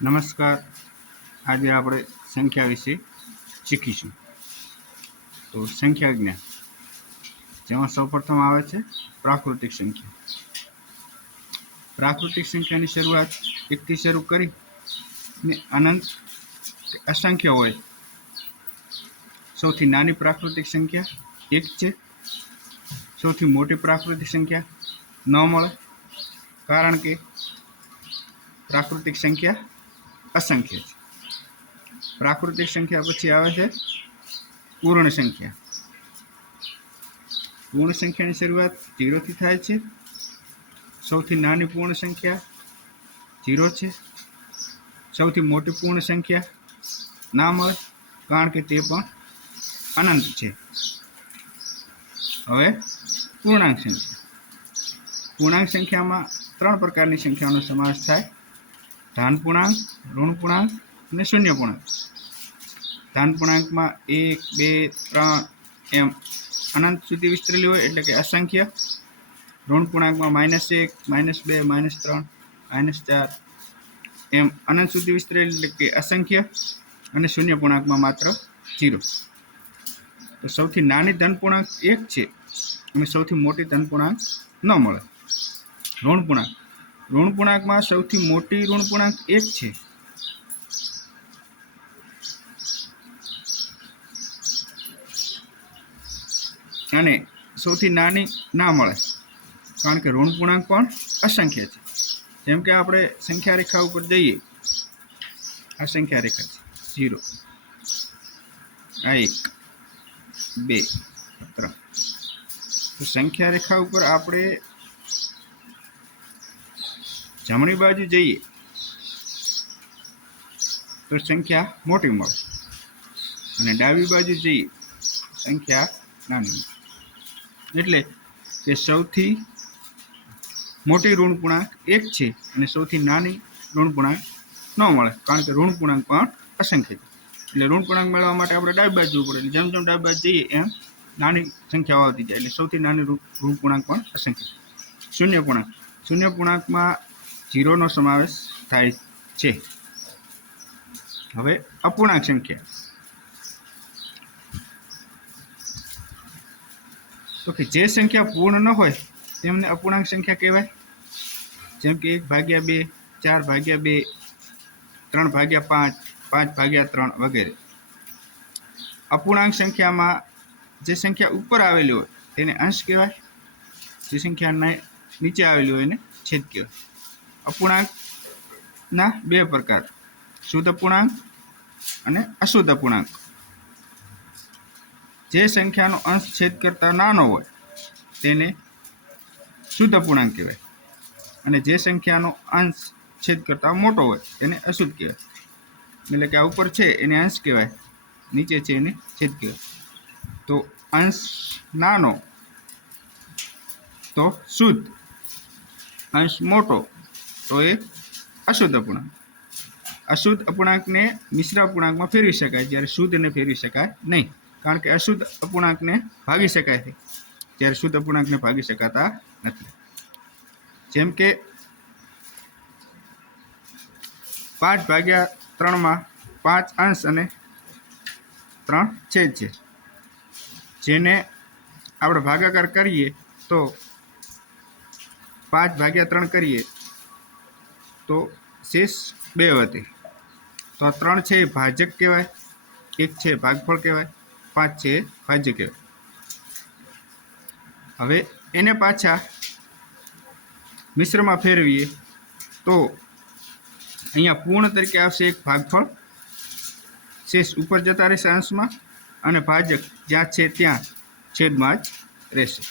નમસ્કાર. આજે આપણે સંખ્યા વિશે શીખીશું. તો સંખ્યા જ્ઞાન, જેમાં સૌપ્રથમ આવે છે પ્રાકૃતિક સંખ્યા. પ્રાકૃતિક સંખ્યાની શરૂઆત એકથી શરૂ કરી ને અનંત અસંખ્ય હોય. સૌથી નાની પ્રાકૃતિક સંખ્યા એક છે. સૌથી મોટી પ્રાકૃતિક સંખ્યા ન મળે, કારણ કે પ્રાકૃતિક સંખ્યા અસંખ્ય છે. પ્રાકૃતિક સંખ્યા પછી આવે છે પૂર્ણ સંખ્યા. પૂર્ણ સંખ્યાની શરૂઆત 0 થી થાય છે. સૌથી નાની પૂર્ણ સંખ્યા 0 છે. સૌથી મોટી પૂર્ણ સંખ્યા ના મળે, કારણ કે તે પણ અનંત છે. હવે પૂર્ણાંક સંખ્યા. પૂર્ણાંક સંખ્યામાં 3 પ્રકારની સંખ્યાઓનો સમાવેશ થાય: ધન પૂર્ણાંક, ઋણ પૂર્ણાંક અને શૂન્ય પૂર્ણાંક. ધન પૂર્ણાંકમાં 1, 2, 3 એમ અનંત સુધી વિસ્તરેલી હોય, એટલે કે અસંખ્ય. ઋણ પૂર્ણાંકમાં -1, -2, -3, -4 એમ અનંત સુધી વિસ્તરેલી, એટલે કે અસંખ્ય. અને શૂન્ય પૂર્ણાંકમાં માત્ર 0. તો સૌથી નાની ધન પૂર્ણાંક 1 છે અને સૌથી મોટી ધન પૂર્ણાંક ન મળે. ઋણ પૂર્ણાંક. ઋણ પૂર્ણાંકમાં સૌથી મોટી ઋણ પૂર્ણાંક 1 છે. અને સૌથી નાની ના મળે, કારણ કે ઋણ પૂર્ણાંક પણ અસંખ્ય છે. જેમ કે આપણે સંખ્યા રેખા ઉપર જઈએ, આ સંખ્યા રેખા છે 0, આ 1, 2, 3. તો સંખ્યા રેખા ઉપર આપણે જમણી બાજુ જઈએ તો સંખ્યા મોટી મળે, અને ડાબી બાજુ જઈએ સંખ્યા નાની. એટલે કે સૌથી મોટી ઋણ પૂર્ણાંક 1 છે અને સૌથી નાની ઋણ પૂર્ણાંક ન મળે, કારણ કે ઋણ પૂર્ણાંક પણ અસંખ્ય છે. એટલે ઋણ પૂર્ણાંક મેળવવા માટે આપણે ડાબી બાજુ જવું પડે. જેમ જેમ ડાબી બાજુ જઈએ એમ નાની સંખ્યાઓ આવતી જાય, એટલે સૌથી નાની ઋણ પૂર્ણાંક પણ અસંખ્ય. શૂન્ય પૂર્ણાંક. શૂન્ય પૂર્ણાંકમાં 0 નો સમાવેશ થાય છે. હવે અપૂર્ણાંક સંખ્યા. તો કે જે સંખ્યા પૂર્ણ ન હોય તેમને અપૂર્ણાંક સંખ્યા કહેવાય. જેમ કે 1/2, 4/2, 3/5, 5/3 વગેરે. અપૂર્ણાંક સંખ્યામાં જે સંખ્યા ઉપર આવેલી હોય તેને અંશ કહેવાય. જે સંખ્યા નીચે આવેલી હોય એને છેદ કહેવાય. અપૂર્ણાંકના 2 પ્રકાર: શુદ્ધ અપૂર્ણાંક અને અશુદ્ધ અપૂર્ણાંક. જે સંખ્યાનો અંશ છેદ કરતા નાનો હોય તેને શુદ્ધ અપૂર્ણાંક કહેવાય, અને જે સંખ્યાનો અંશ છેદ કરતા મોટો હોય તેને અશુદ્ધ કહેવાય. એટલે કે આ ઉપર છે એને અંશ કહેવાય, નીચે છે એને છેદ કહેવાય. તો અંશ નાનો તો શુદ્ધ, અંશ મોટો તો એ અશુદ્ધ અપૂર્ણાંક. અશુદ્ધ અપૂર્ણાંકને મિશ્ર અપૂર્ણાંકમાં ફેરવી શકાય, જ્યારે શુદ્ધને ફેરવી શકાય નહીં, કારણ કે અશુદ્ધ અપૂર્ણાંકને ભાગી શકાય છે, જ્યારે શુદ્ધ અપૂર્ણાંકને ભાગી શકાતા નથી. જેમ કે 5/3 5 અંશ અને 3 છેદ છે. જેને આપણે ભાગાકાર કરીએ તો 5/3 કરીએ તો શેષ 2 વધે. તો આ 3 છે એ ભાજક કહેવાય, 1 છે ભાગફળ કહેવાય, 5 છે ભાજ્ય કહેવાય. હવે એને પાછા મિશ્રમાં ફેરવીએ તો અહીંયા પૂર્ણ તરીકે આવશે એક ભાગફળ. શેષ ઉપર જતા રહેશે અંશમાં, અને ભાજક જ્યાં છે ત્યાં છેદમાં જ રહેશે.